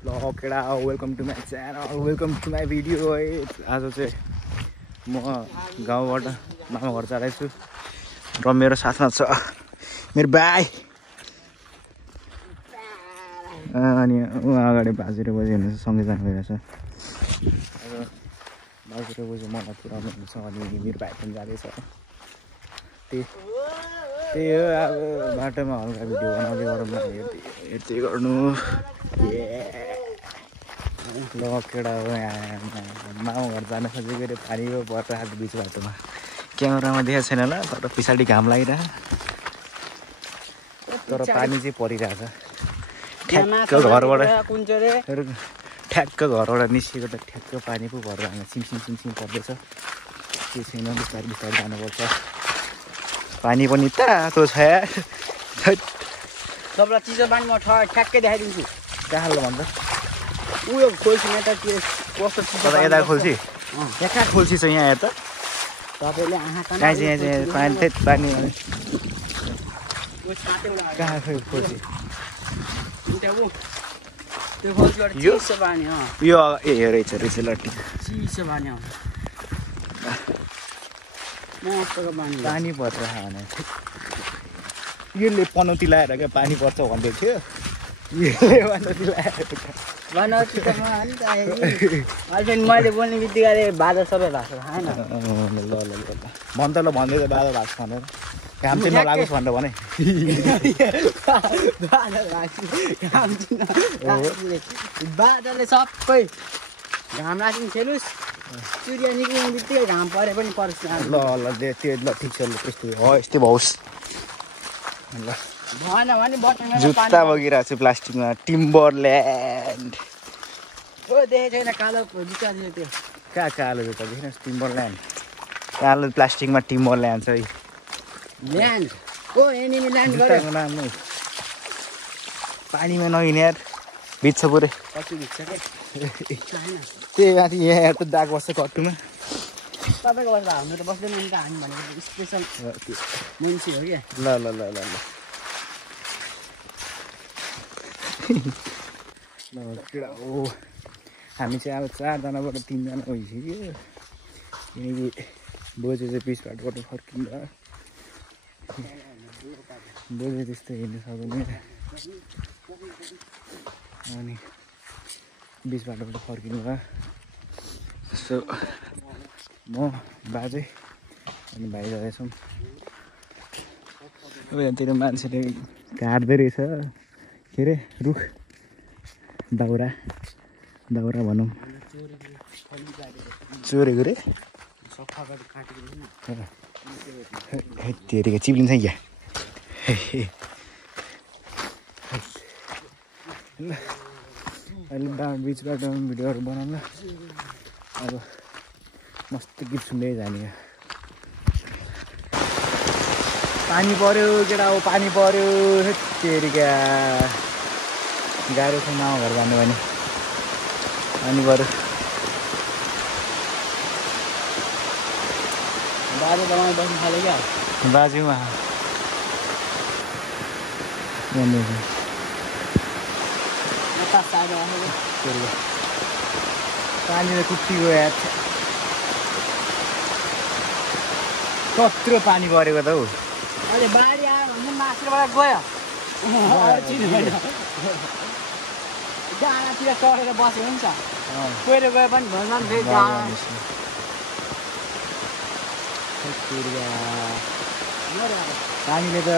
ल केडा welcome to my channel welcome to my video है। आज चाहिँ म गाउँबाट मामा घर जाँदैछु र मेरो साथमा छ मेरो भाइ अनि उहाँ अगाडि बाजे र बोजू हुनुहुन्छ सँगै जानु भइरहेछ। बाजे र बोजू मलाई पुऱ्याउनु हुन्छ अनि मेरो भाइ पनि जाँदैछ। त्यही हो अब बाटोमा हल्का भिडियो बनाउँदै गरौँ न हेर्दै गर्नु। ल केटा हो मामा घर जान खोजेको रे पानी पो परिरहेको बिच बाटोमा क्यामेरामा देखाएको छैन होला तर पछाडि घाम लागिरहेको तर पानी चाहिँ परिरहेछ। ठ्याक्क घरबाट निस्केको त ठ्याक्क पानी पो भरेर सिमसिम पर्दैछ। के छैन बिस्तारै बिस्तारै जानुपर्छ। पानी पनि तातो छ यार। सबलाई चिसो पानी म ठ्याक्कै देखाइदिन्छु। कहाँ भन्छ उयो खोल्छु यहाँ त के कस्तो चिसो यता खोल्सी यहाँ कहाँ खोल्सी छ यहाँ हेर त तपाईँले आँखा कहाँ चाहिँ पानी पानी कहाँ खोल्सी त्यो खोल्छबाट चिसो पानी यो ए रहेछ लट्टी चिसो पानी मस्तको पानी पानी पर्छ भने यसले पनौती लगाएर क्या पानी पर्छ भन्दै थियो। मैले बोल्ने बित्तिकै बाजा सबै भएको छैन। ल भन त ल भन्दै त बाजा भएको छ भनेर घाम चाहिँ नलागोस् भनेर भने बाजाले सबै घाम लाग्ने खेलोस् सूर्य निक्लिने बित्तिकै घाम परे पनि पर्छ। ल त्यो ल ठिक छ ल त्यस्तो हो यस्तै भओस् ल। भएन भने बटनमा जुत्ता बगिरहेको छु प्लास्टिकमा टिम्बरल्यान्ड देखेको छैन कालो जुत्ता त्यो कहाँ कालो जुत्ता देखिनुहोस् टिम्बरल्यान्ड कालो प्लास्टिकमा टिम्बरल्यान्ड छ है ल्यान्ड ओ एनिमी ल्यान्ड गर्यो जुत्ताको नाम नै पानीमा नहिँड्ने यार भिज्छ पुरै कति भिज्छ के त्यही माथि यहाँ त दाग बस्छ कट्टुमा तपाईँको बस्दा हाम्रो त बस्दैन नि त हामी भनेको स्पेसल मान्छे हो क्या। ल ल ल ल ल केटा हो हामी चाहिँ अब 4जनाबाट 3जना भइसक्यो किनकि बोजू चाहिँ बिच बाटोबाट फर्किँदा बोजू त्यस्तो हिँड्नु सक्दैन अनि बिच बाटोबाट फर्किनु भयो। सो म बाजे अनि भाइ जाँदैछौँ। अब यहाँतिर मान्छेले काट्दै रहेछ के अरे रुख दाउरा भनौँ चोरेको रे हेरिएको चिप्लिन्छ क्या अहिले बिच बाटोमा भिडियोहरू बनाउन अब मस्त गीत सुन्दै जाने। पानी पर्यो केटा हो पानी पर्यो तेरिका गाह्रो छ मामा घर जानु भने पानी पर्यो। बाजे दमाई बस्नु थाल्यो क्या बाजेमा पानी त कुट्टी गयो यार कत्रो पानी परेको त हौ। अहिले बाढी आयो भने माथिबाट गयो डाँडातिर चढेर बस्यो हुन्छ पहिरो गयो पनि भन्छ पानीले त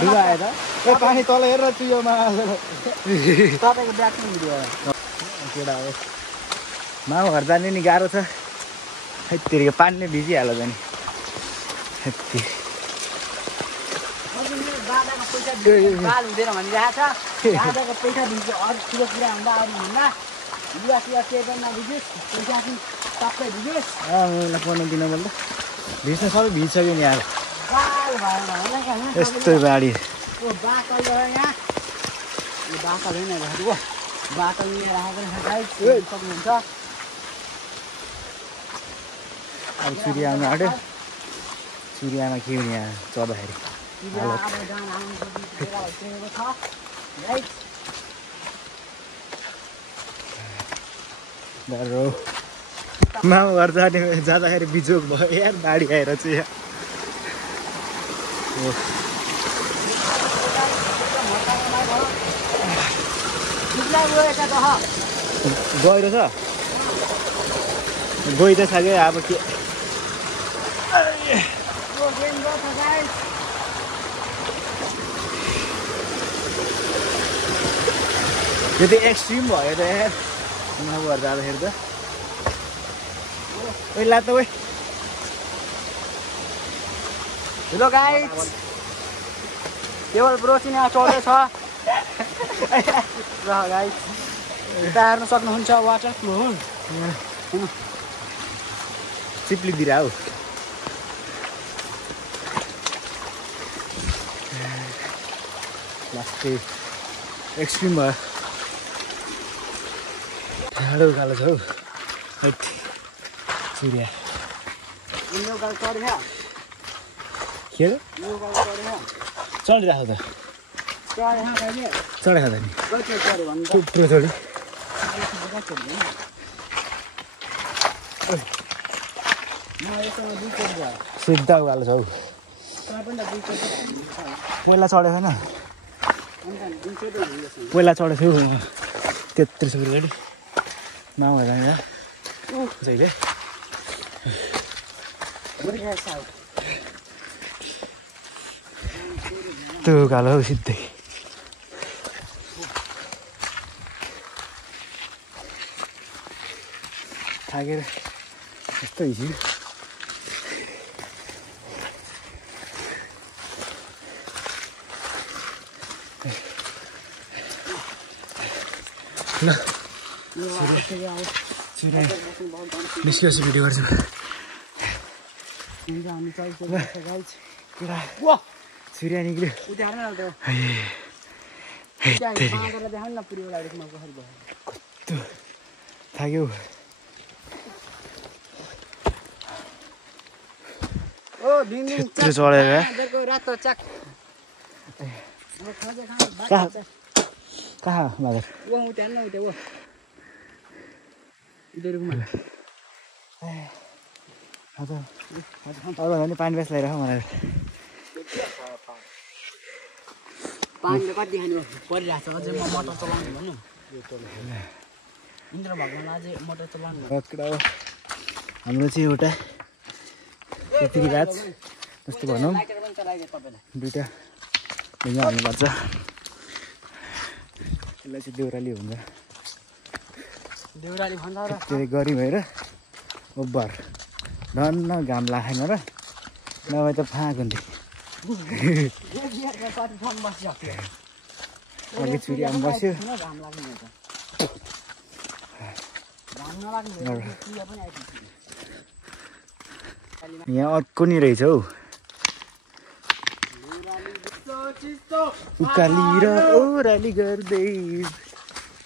डुबायो त ए पानी तल हेरेर चुयोमा तपाईँको ब्याट्री भिडियो केटा हो मामा घर जाने नि गाह्रो छ हेत्तेरिको पानीले भिजिहाल्यो त नि हेत्ते दादाको पैसा बाल हुँदैन भनिरहेको छ। दादाको पैसा दिन्छ अरू ठुलो कुरा भन्दा अरू भन्दा लुगा सुगा केही पनि नभिजोस् पैसा चाहिँ सबै भिजोस् मलाई 15 दिन बोल्दा भिज्न सबै भिजिसक्यो नि यार बाल भएन होला क्या यस्तो बाढी बाकल यहाँ यो बाकल होइन हेर्नु बाकल लिएर आएको सक्नुहुन्छ। अब सूर्य आउनु आँट्यो सूर्यमा के हुने यहाँ चढ्दाखेरि गाह्रो मामा घर जाँदाखेरि बिजोग भयो यार बाढी आएर चाहिँ यार गहिरो छ गइ त सक्यो अब के यो त एक्सट्रिम भयो त यार मामा घर जाँदाखेरि त ओइ ला त ओइ हेलो गाइस केवल ब्रोसिन यहाँ चढ्दैछ र गाइस यता हेर्न सक्नुहुन्छ वाटर फ्लो चिप्लिदिएर हौ लास्टै एक्सट्रिम भयो ठाडो उकालो छ हौ हैट सूर्य यो गाल चढ्या के यो गाल चढ्या चढिरहेको त चढ्या गाइले चढेको त नि कति चढ्यो भन्नु त थुप्रो चढी म यसमा दुई चढ्यो भयो सिधा उकालो छ हौ तर पनि त दुई चढ्यो पहिला चढेको छैन अन्त दुई चढ्यो पहिला चढेको थियो त्यत्रो सुरु गरी मामा जाँदा जहिले त्यो उकालो हौ सिधै थाकेर यस्तो हिजो ल निस्कियोस् भिडियो गर्छु सूर्य निक्ल्यो कस्तो थाक्यो त्यत्रो चढेर रातो चाक कहाँ मगर अरू भने पानी बेस लगाइरह मलाई पानी कति खानु परिरहेको छ अझै म मोटर चलाउनु भन्नु इन्द्र भगवान् अझै मोटर चलाउनु हाम्रो चाहिँ एउटा यतिकै ब्याच जस्तो भनौँ दुइटा ढुङ्गा हाल्नुपर्छ यसलाई चाहिँ देउराली हुन्छ देउराली भन्छ र त्यो गरी भएर ओभर धन्न घाम लागेन र नभए त फाँक हुन्थ्यो अघि छुरी आमा बस्यो यहाँ अर्को नि रहेछ हौ उकाली र ओह्राली गर्दै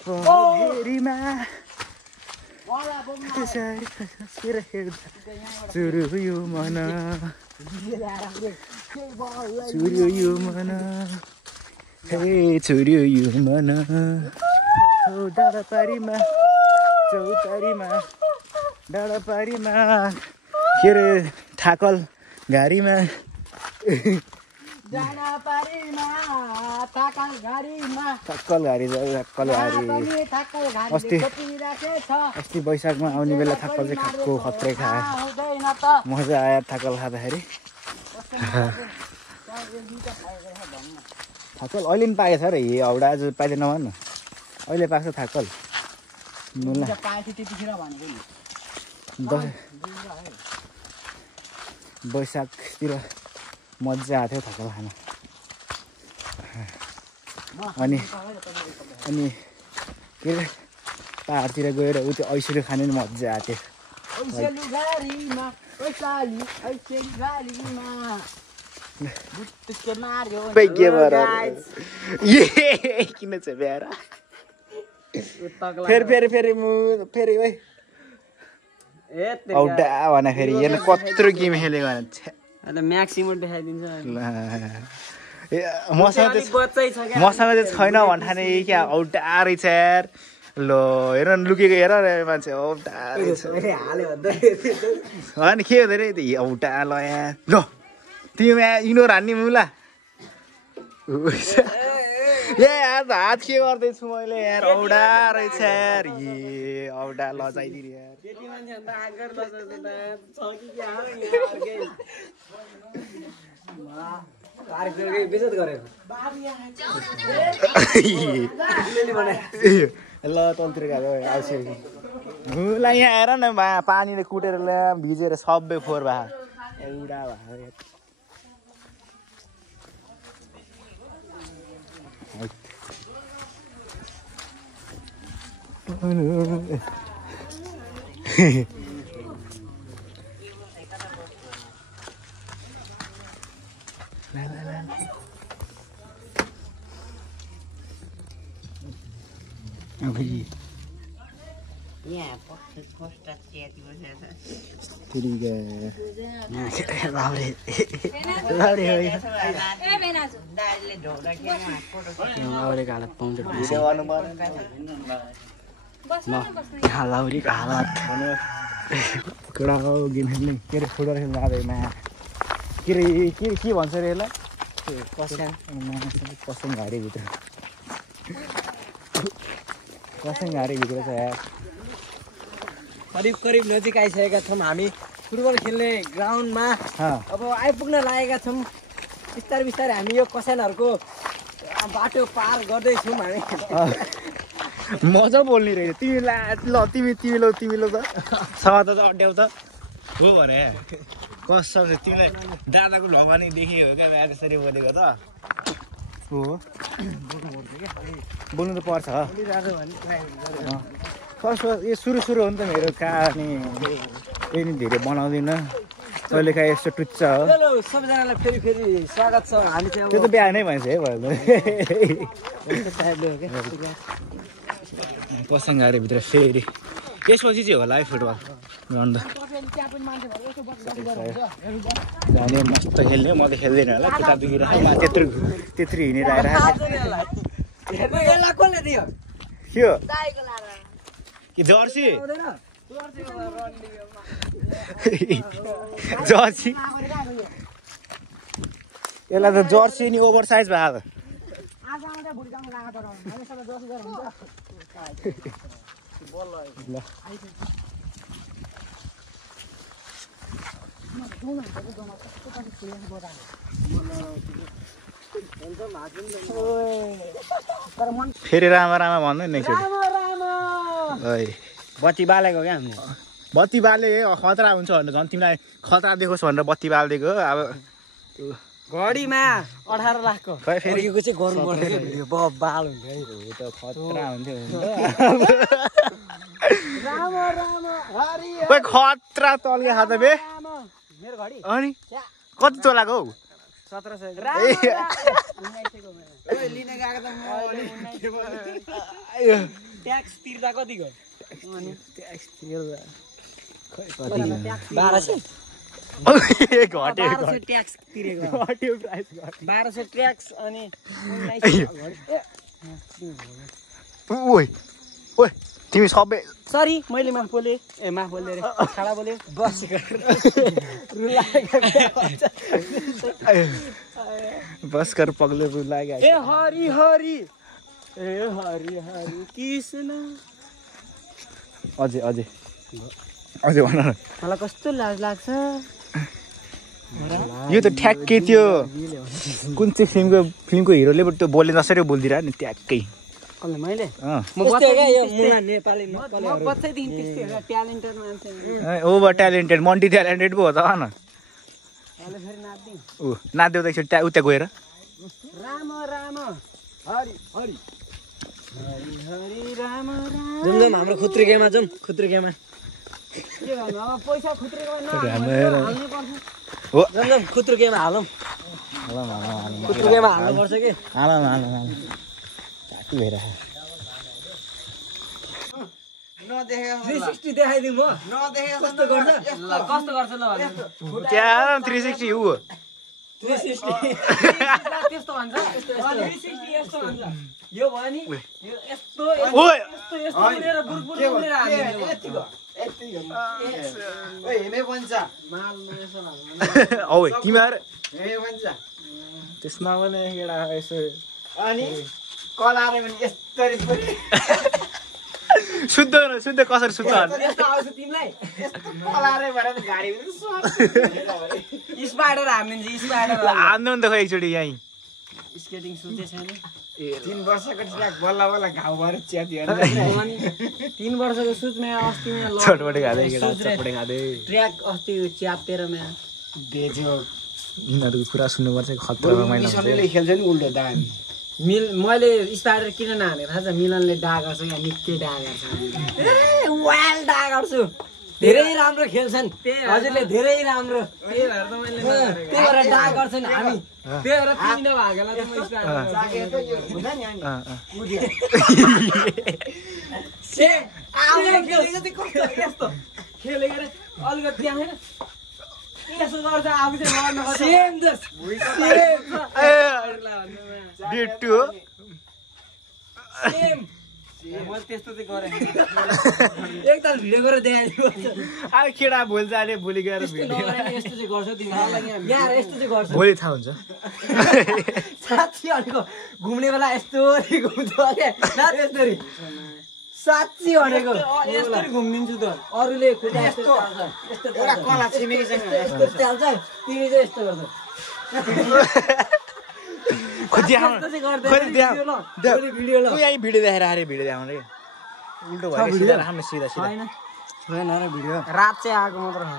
पहेरीमा त्यसरी खसेर हेर्दा चुर्यो मन चुर्यो यो मन हे चुर्यो यो मन हो डाँडापारीमा चौतारीमा डाँडापारीमा के अरे थाकल घारीमा थक्कल घारी अस्ति वैशाखमा आउने बेला थक्कल चाहिँ खाएको खत्रै खायो मजा आयो थक्कल खाँदाखेरि थक्कल अहिले पनि पाएको छ र हि हाउडा आज पाइँदैन भन्न अहिले पाएको छ थक्कल वैशाखतिर मजा आएको थियो थक्कल खान अनि के अरे पाहाडतिर गएर उ त्यो ऐसुली खाने नि मजा आएको थियो किन चाहिँ ब्याएर फेरि औडा भन फेरि हेर्न कत्रो गेम खेलेको भने म्याक्सिमम देखाइदिन्छ मसँग चाहिँ छैन भन्ठाने क्या औडा रहेछ यार ल हेर न लुकेको हेर मान्छे औटा होइन के हुँदैन औटा ल यहाँ ल तिमी यहाँ इग्नोर हान्ने मुला यार हात के गर्दैछु मैले यार औडा रहेछ यार ए औडा लजाइदिने यार ल तलतिर गयो आउँछ मुला यहाँ आएर न पानीले कुटेर भिजेर सबै फोहोर भयो एउटा भयो लाउरीको हालत कडा गेम खेल्ने के अरे फुटबल खेल्नु जाँदैमा के अरे के भन्छ अरे यसलाई कसम घारीभित्र छ यार करिब नजिक आइसकेका छौँ हामी फुटबल खेल्ने ग्राउन्डमा अब आइपुग्न लागेका छौँ बिस्तारै बिस्तारै हामी यो कसेनहरूको बाटो पार गर्दैछौँ हामी मजा बोल्ने रहेछ तिमी ल तिमी ल त सदा त अड्याउ त हो भने कसम छ तिमीलाई दादाको ढोकानी देखेको हो क्या म्याच यसरी बोलेको त हो बोल्नु त पर्छ फर्स्ट यो सुरु हो नि त मेरो कहानी त्यही नि धेरै बनाउँदिनँ कहिले काहीँ यस्तो टुच्च हो सबैजनालाई फेरि स्वागत छ हामी चाहिँ त्यो त बिहा नै भन्छ है भयो पसङ्गारीभित्र फेरि यसपछि चाहिँ होला है फुटबल ग्राउन्ड जाने मस्त खेल्ने म त खेल्दैन होला खुट्टा दुखिरहेको त्यत्रो हिँडेर आइरहेको के कि जर्सी जर्सी यसलाई त जर्सी नि ओभर साइज भएको फेरि रामा रामा भन्नु नि बत्ती बालेको क्या हामी बत्ती बाले खतरा हुन्छ भनेर झन् तिमीलाई खतरा देखोस् भनेर बत्ती बालिदिएको अब घडीमा 18 लाखको फेरिको चाहिँ गर्नु पर्यो बाल हुन्छ है त खतरा हुन्थ्यो खतरा तल्के हात बे मेरो घडी अनि कति तोलाको हौ 1700 ट्याक्स तिर्दा कतिको ट्याक्स तिर्दा 1200 घट्यो ट्याक्स तिरेको घट्यो प्राइस 1200 ट्याक्स अनि 1900 ओइ ओइ तिमी सबै सरी मैले माफ बोले रे खाडा बोले बस बस कर पगले रुलाएगा ए हरि हरि कृष्ण अझै भन न मलाई कस्तो लाज लाग्छ यो त ठ्याक्कै त्यो कुन चाहिँ फिल्मको हिरोले त्यो बोल्ने जसरी बोल्दिरह नि ट्याक्कै मैले ओभर ट्यालेन्टेड मल्टी ट्यालेन्टेड पो हो त भन नाच्देऊ त एकचोटि उता गएर राम राम हरि हरि हरि हरि राम राम हाम्रो खुत्रिकेमा जाउँ खुत्रिकेमा के भन्नु अब पैसा खुत्रिकेमा हालौँ खुत्रिकेमा हाल्नुपर्छ कि हालौँ भएर 360 देखाइदिउँ म कस्तो गर्छ ल त्यहाँ 360 उ 360 त्यस्तो भन्छ 360 यस्तो भन्छ यो भयो नि यो यस्तो यस्तो यस्तो उडेर बुरबुर उडेर हाल्दिनु यतिको ओइ हेमे बन्छ माल्नु यसो औ तिमीहरु हेमे बन्छ त्यसमा पनि एउटा यसो अनि कलारे पनि यस्तरी पनि शुद्ध कसरी शुद्ध यस्तो आउँछ तिमीलाई कलारे भएर त गाडी स्पाइडर हान्दिन्छ स्पाइडर हान्नु नि त खै एकचोटि यहीँ स्केटिङ सुते छैन 3 वर्षको ट्र्याक बल्ल बल्ल घाउ भएर च्यातियो 3 वर्षको सुत्ने अस्ति म चटपटे खाँदै केटा चटपटे खाँदै ट्र्याक अस्ति च्यातेर म बेज्यो यिनीहरूको कुरा सुन्नुपर्छ खतरा रमाइलो हुन्छ मिसनले खेल्छ नि उल्टो दामी मैले स्पाइडर किन नहाने थाहा छ मिलनले डागर छ यहाँ निकै डागर छ वाइल्ड डागर छु धेरै राम्रो खेल्छन् हजुरले धेरै राम्रो त्यही भएर डागर छन् हामी त्यही भएर तिमी नभागेला त म स्पाइडर चाके त यो हुँदा नि अनि उड्यो से खेलेको चाहिँ कस्तो यस्तो खेलेको रे अलिकति त्यहाँ हैन यसो गर्छ आफू चाहिँ मर्न खोज्छ सेम जस डिटु सेम मैले त्यस्तो चाहिँ गरेँ एकताल भिडियो गरेर देखाइदिनु अब केटा भोलि जाने भोलि गएर यस्तो चाहिँ गर्छ तिमीलाई यहाँ यस्तो चाहिँ गर्छ भोलि थाहा हुन्छ साँच्ची भनेको घुम्ने बेला यस्तो घुम्छ क्या यस्तरी साँच्ची भनेको यस्तरी घुमिदिन्छु त अरूले खुट्टा यस्तो एउटा कला छिमेकीसँग यस्तो हाल्छ तिमी चाहिँ यस्तो गर्छ भिडियो ल यहीँ भिडियो देखाएर आएर भिडियो देखाउनु रे उल्टो भयो सिधा राख्नु सिधा सिधा छैन छैन र भिडियो रात चाहिँ आएको मात्र हो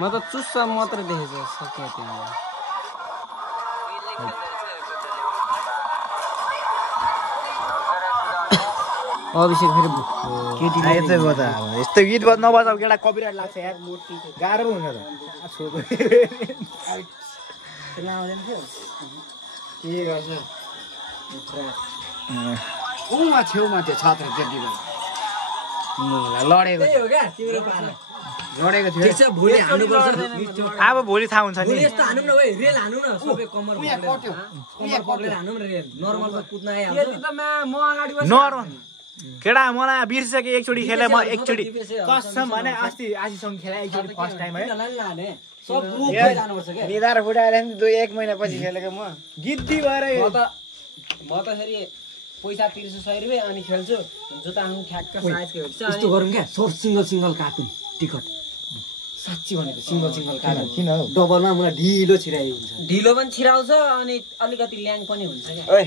म त चुस्सा मात्र देखेछु सक्यो त्यहाँ अभिषेक फेरि यस्तो गीत नबजाऊ केटा कपिराइट लाग्छ यार गाह्रो हुन्छ त के गर्छ उमा छेउमा त्यो छत्र त्यति बेला लडेको त्यही हो क्या तिम्रो पाला लडेको थियो ठिक छ भोलि हान्नुपर्छ अब भोलि थाहा हुन्छ नि भोलि यस्तो हानौँ न भाइ रेल हानौँ न सबै कमर पक्रेर हानौँ न रेल नर्मलमा कुद्न आइहाल्छ म अगाडि नर्मल केटा मलाई बिर्सिसकेँ एकचोटि खेलेँ म एकचोटि कसम भने आशीसँग खेलेँ एकचोटि फर्स्ट टाइम है सब ग्रुपमै जानुपर्छ क्या निधार फुटाएर नि 1 महिना पछि खेलेको म गिद्दी भएर म त फेरि पैसा तिर्छु 100 रुपियाँ अनि खेल्छु जुत्ता आउनु ठ्याक्क साइजको हुन्छ यस्तो गरौँ क्या सब सिङ्गल काटौँ टिकट साँच्ची भनेको सिङ्गल काटौँ किन हौ डबलमा मलाई ढिलो छिराइदिन्छ ढिलो पनि छिराउँछ अनि अलिकति ल्याङ पनि हुन्छ क्या ओइ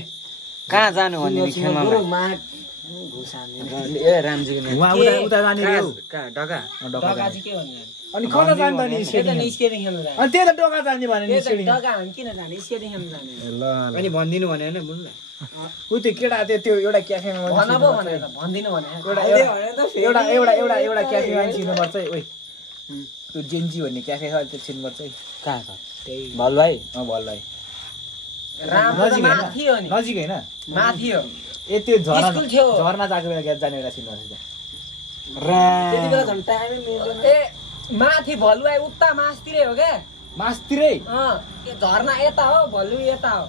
कहाँ जानु भन्ने खेल्न ए रामजीको उहाँ उता जाने रे कहाँ ढका ढका चाहिँ के भन्ने अनि कता जान्छ नि स्केटिङ खेल्नु जाने अनि त्यही त ढका जाने भने नि ढका हामी किन जाने स्केटिङ खेल्नु जाने ल अनि भनिदिनु भने होइन बुझ्नु ऊ त्यो केटा त्यो एउटा क्याफेमा भन पो भनेर भन्दिनु भने एउटा क्याफेमा चिन्नुपर्छ है ओइ त्यो जेन्जी भन्ने क्याफे छ त्यो चिन्नुपर्छ है कहाँ छ त्यही भल भाइ भल भाइ राम्रो त माथि हो नि नजिक होइन माथि हो ए त्यो स्कुल थियो झर्ना गएको बेला जाने बेला चिन्नुपर्छ त्यति बेला झन् टाइमै मिल्दैन ए माथि भलुवाई उता मासतिरै हो क्या मासतिरै त्यो झर्ना यता हो भलु यता हो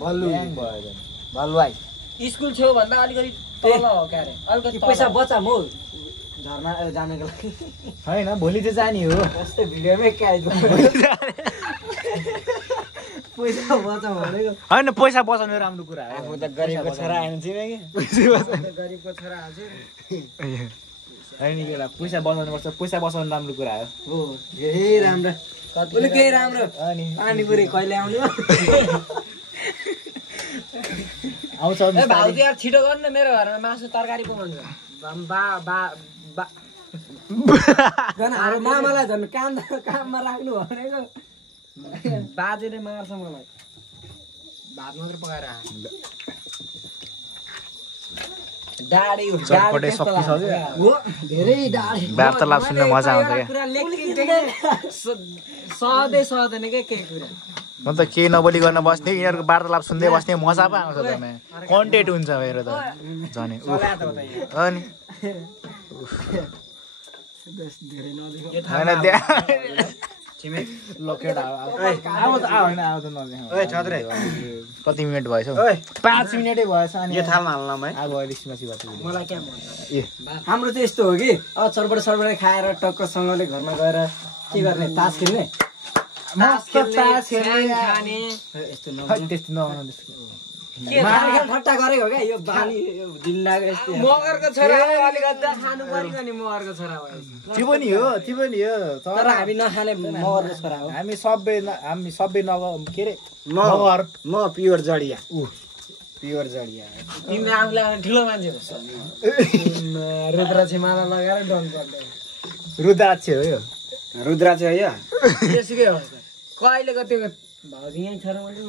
भल्लु भयो भल भाइ स्कुल छेउ भन्दा अलिकति तल हो क्या अरे अलिकति पैसा बचा म झर्ना जानेको लागि होइन भोलि चाहिँ जाने हो यस्तै भिडियोमै पैसा बचा भनेको होइन पैसा बचाउनु राम्रो कुरा हो आफू त गरिबको छोरा आएन छिमेकी गरिबको छोरा हजुर होइन केटा पैसा बचाउनुपर्छ पैसा बचाउनु राम्रो कुरा हो धेरै राम्रो उसले केही राम्रो अनि पानीपुरी कहिले आउने आउँछ ए भाउजू यार छिटो गर्नु न मेरो घरमा मासु तरकारी पो भन्छ मामालाई झन् काममा राख्नु भनेको बाजेले मार्छ मलाई भात मात्र पकाएर दाडी चटपटे सकिसक्यो धेरै दाडी वार्तालाप सुन्न मजा आउँछ क्या सहदैन क्या केही कुरा म त केही नबोली गर्न बस्ने यिनीहरूको वार्तालाप सुन्दै बस्ने मजा पो आउँछ त कन्टेन्ट हुन्छ मेरो त झन् अनि ल केटा अब त होइन अब त नदेखाऊ ओइ छत्रे कति मिनेट भएछ हौ ओइ 5 मिनेटै भएछ अनि यो थालमा हाल्न है अब अहिले सिमासी बात मलाई क्या मन ए हाम्रो चाहिँ यस्तो हो कि अब सरबडे खाएर टक्कसँगले घरमा गएर के गर्ने तास खेल्ने मस्त तास खेल्ने खाने यस्तो खै त्यस्तो नभन त्यस्तो खेल ठट्टा गरेको क्या यो बानी जिन्दाको यस्तो मगरको छोरा अलिकति खानु पर्यो नि मगरको छोरा भयो त्यो पनि हो तर हामी नखाने मगरको छोरा हो हामी सबै नग के रे म प्योर जडिया प्योर जडिया तिमीले आफूलाई ठुलो मान्छे हो रुद्राक्षी माला लगाएर डन पर्दैन रुद्राक्ष हो यो रुद्राक्ष हो यो त्यसुकै हो कहिलेको त्यो भाउजू यहीँ छोरा मान्छे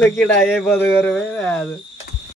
ल केटा यही बन्द गरौँ है आज